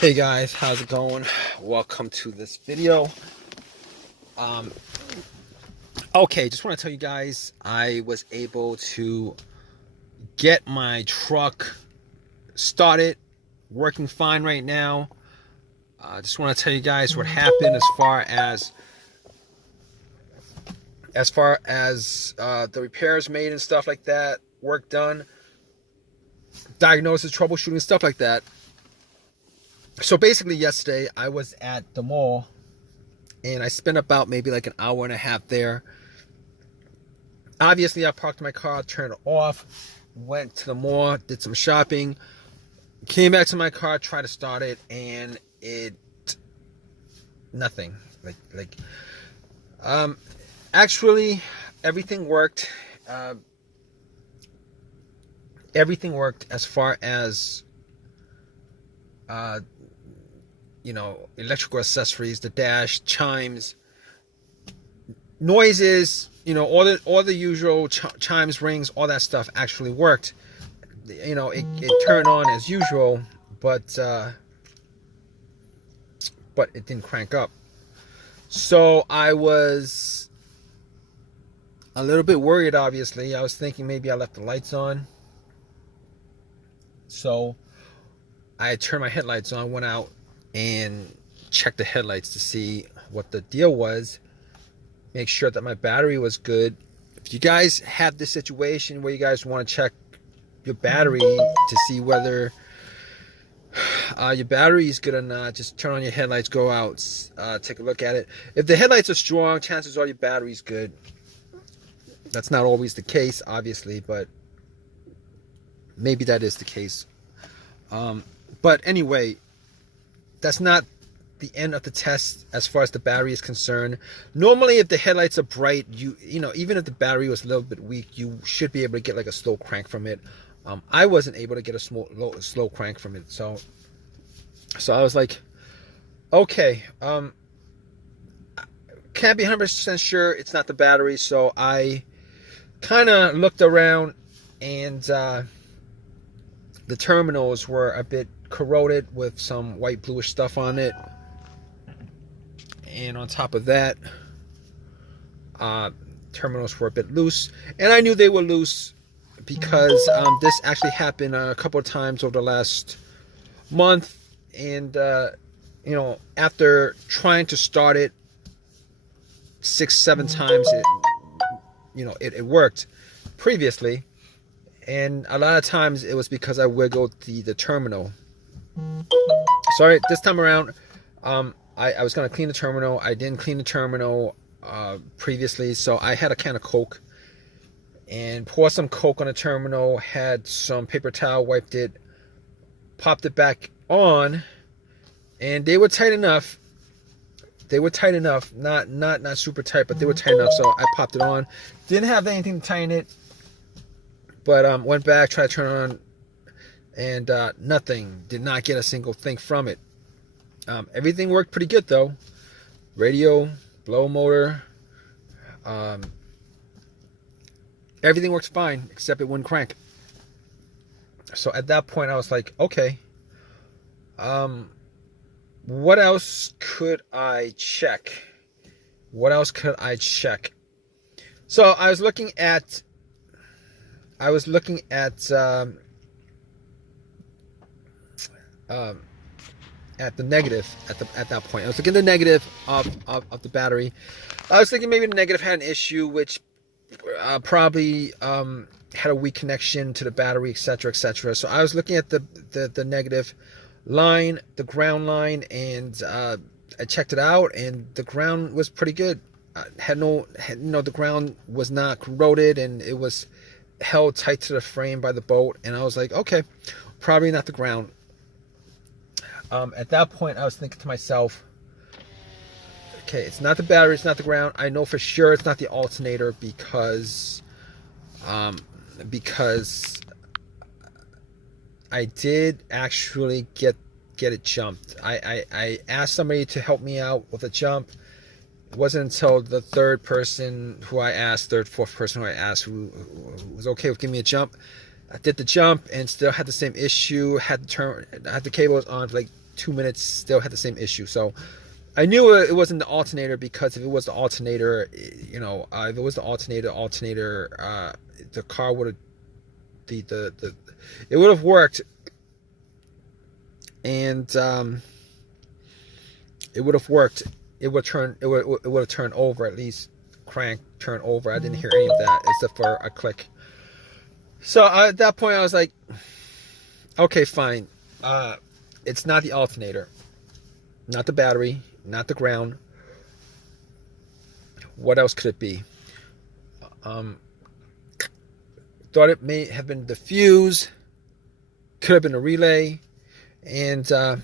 Hey guys, how's it going? Welcome to this video. Um, okay, just want to tell you guys I was able to get my truck started, working fine right now. Just want to tell you guys what happened as far as the repairs made and stuff like that, work done, diagnosis, troubleshooting, stuff like that. So basically yesterday I was at the mall and I spent about maybe like an hour and a half there. Obviously I parked my car, turned it off, went to the mall, did some shopping, came back to my car, tried to start it, and nothing. Actually everything worked. Everything worked as far as electrical accessories, the dash, chimes, noises, all the usual chimes, rings, all that stuff actually worked. It turned on as usual, but it didn't crank up. So I was a little bit worried, obviously. I was thinking maybe I left the lights on. So I turned my headlights on, went out and checked the headlights to see what the deal was, make sure that my battery was good. If you guys have this situation where you guys want to check your battery to see whether your battery is good or not, just turn on your headlights, go out, take a look at it. If the headlights are strong, chances are your battery's good. That's not always the case, obviously, but maybe that is the case. But anyway, that's not the end of the test as far as the battery is concerned. Normally, if the headlights are bright, even if the battery was a little bit weak, you should be able to get like a slow crank from it. I wasn't able to get a slow crank from it, so I was like, okay, can't be 100% sure it's not the battery. So I kind of looked around, and the terminals were a bit corroded with some white bluish stuff on it, and on top of that, terminals were a bit loose, and I knew they were loose because this actually happened a couple of times over the last month. And after trying to start it 6-7 times, it worked previously, and a lot of times it was because I wiggled the terminal. Sorry, this time around, I was going to clean the terminal. I didn't clean the terminal previously, so I had a can of Coke and poured some Coke on the terminal, had some paper towel, wiped it, popped it back on, and they were tight enough. Not super tight, but they were tight enough, so I popped it on. Didn't have anything to tighten it, but went back, tried to turn it on, and nothing. Did not get a single thing from it. Everything worked pretty good though. Radio, blow motor, everything works fine except it wouldn't crank. So at that point I was like, okay, what else could I check? So I was looking at the negative at that point. I was looking at the negative of the battery. I was thinking maybe the negative had an issue, which probably had a weak connection to the battery, etc., etc. So I was looking at the negative line, the ground line, and I checked it out, and the ground was pretty good. The ground was not corroded, and it was held tight to the frame by the bolt. And I was like, okay, probably not the ground. At that point, I was thinking to myself, okay, it's not the battery, it's not the ground. I know for sure it's not the alternator because I did actually get it jumped. I asked somebody to help me out with a jump. It wasn't until the third, fourth person who I asked, who was okay with giving me a jump. I did the jump and still had the same issue. Had the cables on for like 2 minutes, still had the same issue. So I knew it wasn't the alternator, because if it was the alternator, if it was the alternator, the car would have it would have worked, and it would have worked. It would have turned over, at least crank, turn over. I didn't hear any of that except for a click. So at that point, I was like, okay, fine. It's not the alternator, not the battery, not the ground. What else could it be? Thought it may have been the fuse, could have been a relay, and I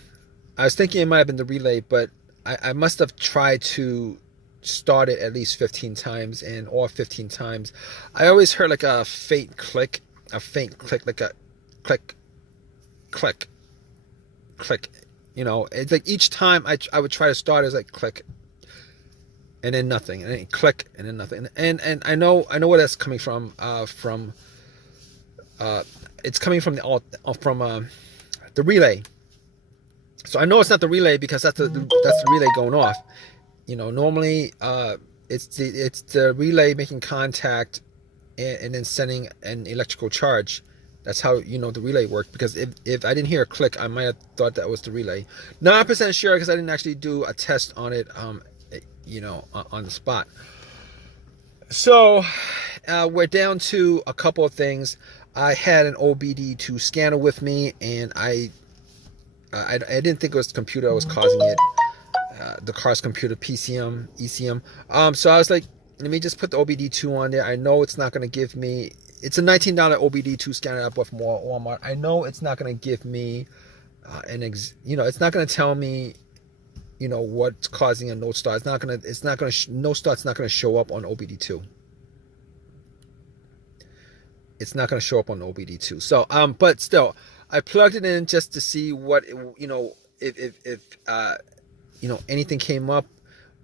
was thinking it might have been the relay, but I must have tried to start it at least 15 times, and all 15 times I always heard like a faint click, like a click, click, click. It's like each time I would try to start, it was like click, and then nothing, and then click, and then nothing. And I know where that's coming from. It's coming from the relay. So I know it's not the relay, because that's the relay going off. Normally it's the relay making contact and then sending an electrical charge. That's how the relay worked, because if I didn't hear a click, I might have thought that was the relay. Not 100% sure, because I didn't actually do a test on it on the spot. So we're down to a couple of things. I had an OBD2 scanner with me, and I didn't think it was the computer that was causing it, the car's computer, PCM, ECM. So I was like, let me just put the OBD2 on there. I know it's not going to give me. It's a $19 OBD2 scanner I bought from Walmart. I know it's not going to give me it's not going to tell me, what's causing a no start. No start's not going to show up on OBD2. It's not going to show up on OBD2. So, but still, I plugged it in just to see what, if anything came up,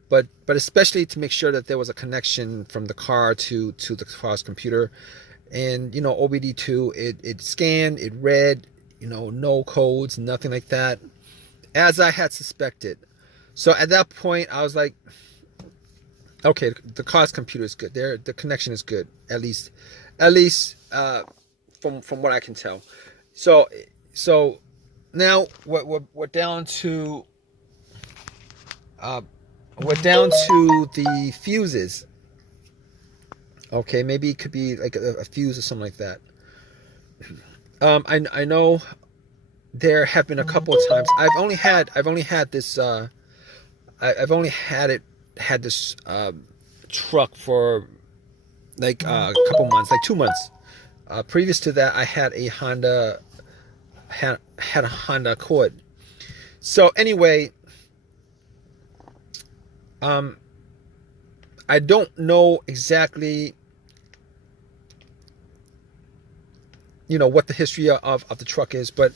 but especially to make sure that there was a connection from the car to the car's computer. And, OBD2, it scanned, it read, no codes, nothing like that, as I had suspected. So at that point, I was like, okay, the car's computer is good. The connection is good, at least from what I can tell. So now we're down to the fuses. Okay, maybe it could be like a fuse or something like that. I know there have been a couple of times. I've only had this truck for like a couple months, like 2 months. Previous to that, I had a Honda Accord. So anyway, I don't know exactly, what the history of the truck is, but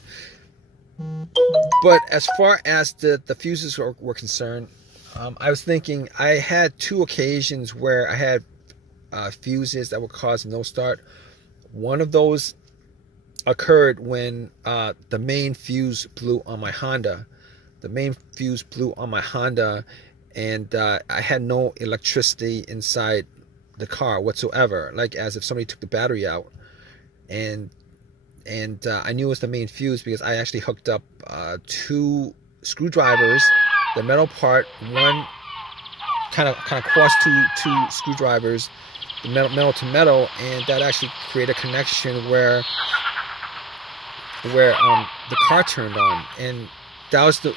as far as the fuses were concerned, I was thinking I had 2 occasions where I had fuses that would cause no start. One of those occurred when the main fuse blew on my Honda. And I had no electricity inside the car whatsoever, like as if somebody took the battery out. And I knew it was the main fuse because I actually hooked up 2 screwdrivers, the metal part, one kind of crossed two screwdrivers, the metal to metal, and that actually created a connection where the car turned on, and that was the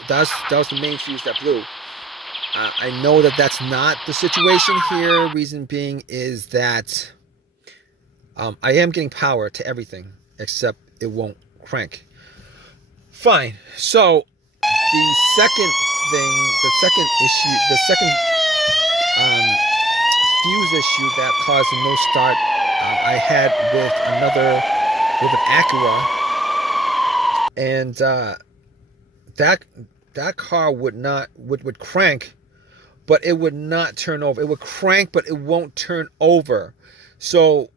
main fuse that blew. I know that that's not the situation here. Reason being is that I am getting power to everything except it won't crank. Fine. So the second fuse issue that caused a no start, I had with an Acura, and that car would crank, but it would not turn over. It would crank, but it won't turn over. So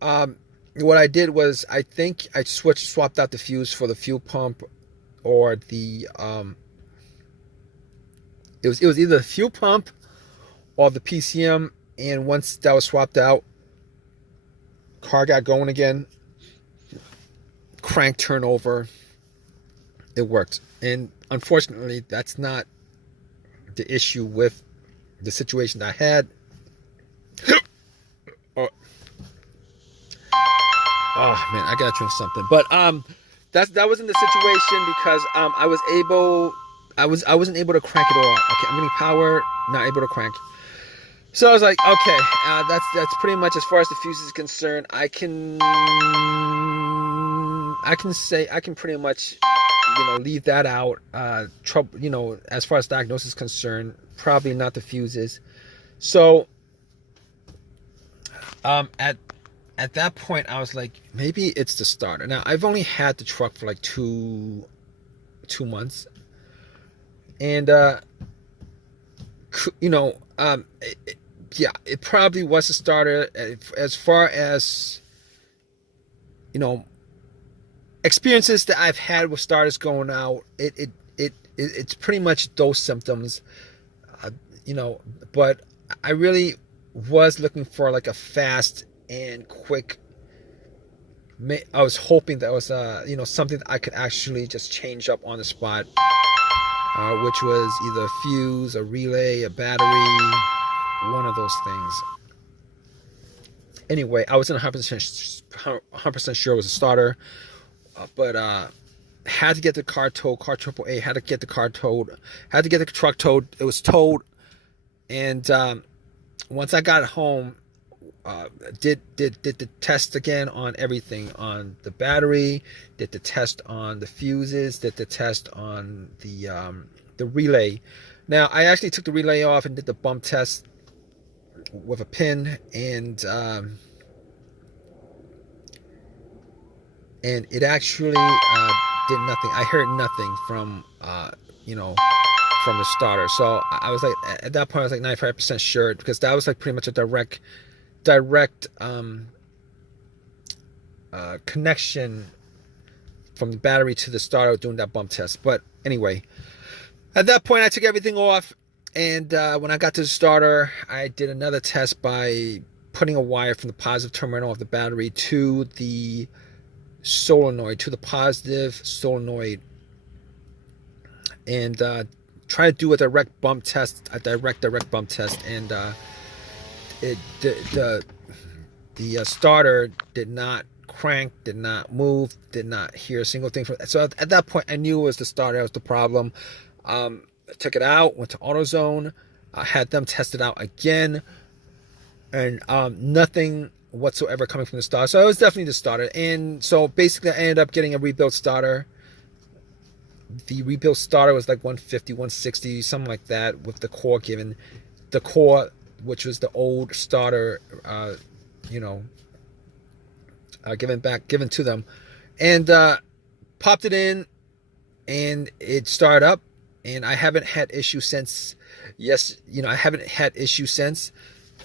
what I did was, I think I swapped out the fuse for the fuel pump or the it was either the fuel pump or the PCM. And once that was swapped out, car got going again, crank turnover, it worked. And unfortunately, that's not the issue with the situation I had. Oh man, I gotta drink something. But that wasn't the situation, because I wasn't able to crank it all. Okay, I'm getting power, not able to crank. So I was like, okay, that's pretty much as far as the fuse is concerned. I can pretty much, leave that out. Trouble, as far as diagnosis is concerned, probably not the fuses. So at that point, I was like, maybe it's the starter. Now, I've only had the truck for like two months, and it probably was a starter. As far as experiences that I've had with starters going out, it's pretty much those symptoms, but I really was looking for like a fast and quick. I was hoping that was something that I could actually just change up on the spot, which was either a fuse, a relay, a battery, one of those things. Anyway, I wasn't 100% sure it was a starter, but had to get the car towed. Car AAA had to get the car towed. Had to get the truck towed. It was towed, and once I got home, did the test again on everything, on the battery, did the test on the fuses, did the test on the relay. Now, I actually took the relay off and did the bump test with a pin, and it actually did nothing. I heard nothing from from the starter. So I was like, at that point I was like 95% sure, because that was like pretty much a direct connection from the battery to the starter doing that bump test. But anyway, at that point I took everything off, and when I got to the starter, I did another test by putting a wire from the positive terminal of the battery to the solenoid, to the positive solenoid, and try to do a direct bump test, and the starter did not crank, did not move, did not hear a single thing from it. So at that point I knew it was the starter that was the problem. I took it out, went to AutoZone, had them test it out again, and nothing whatsoever coming from the starter. So it was definitely the starter. And so basically I ended up getting a rebuilt starter. The rebuilt starter was like 150, 160, something like that, with the core given. The core, which was the old starter, given to them. And popped it in, and it started up, and I haven't had issues since. I haven't had issues since.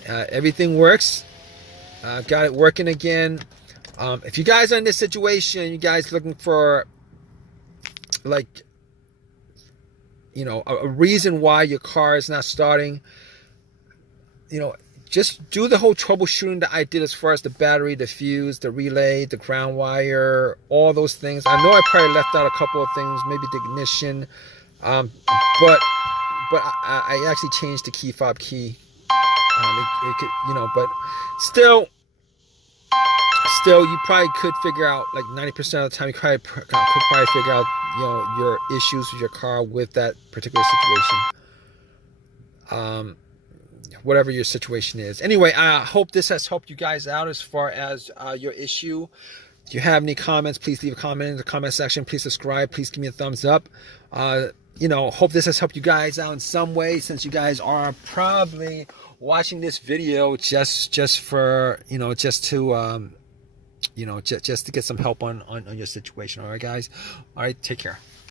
Everything works. Got it working again. If you guys are in this situation, you guys looking for like a reason why your car is not starting, just do the whole troubleshooting that I did as far as the battery, the fuse, the relay, the ground wire, all those things. I know I probably left out a couple of things, maybe the ignition, but I actually changed the key fob key. It could, but still, you probably could figure out, like 90% of the time, you could probably figure out, your issues with your car with that particular situation. Whatever your situation is. Anyway, I hope this has helped you guys out as far as your issue. If you have any comments, please leave a comment in the comment section. Please subscribe. Please give me a thumbs up. Hope this has helped you guys out in some way, since you guys are probably watching this video just for just to get some help on your situation. All right, guys. All right, take care.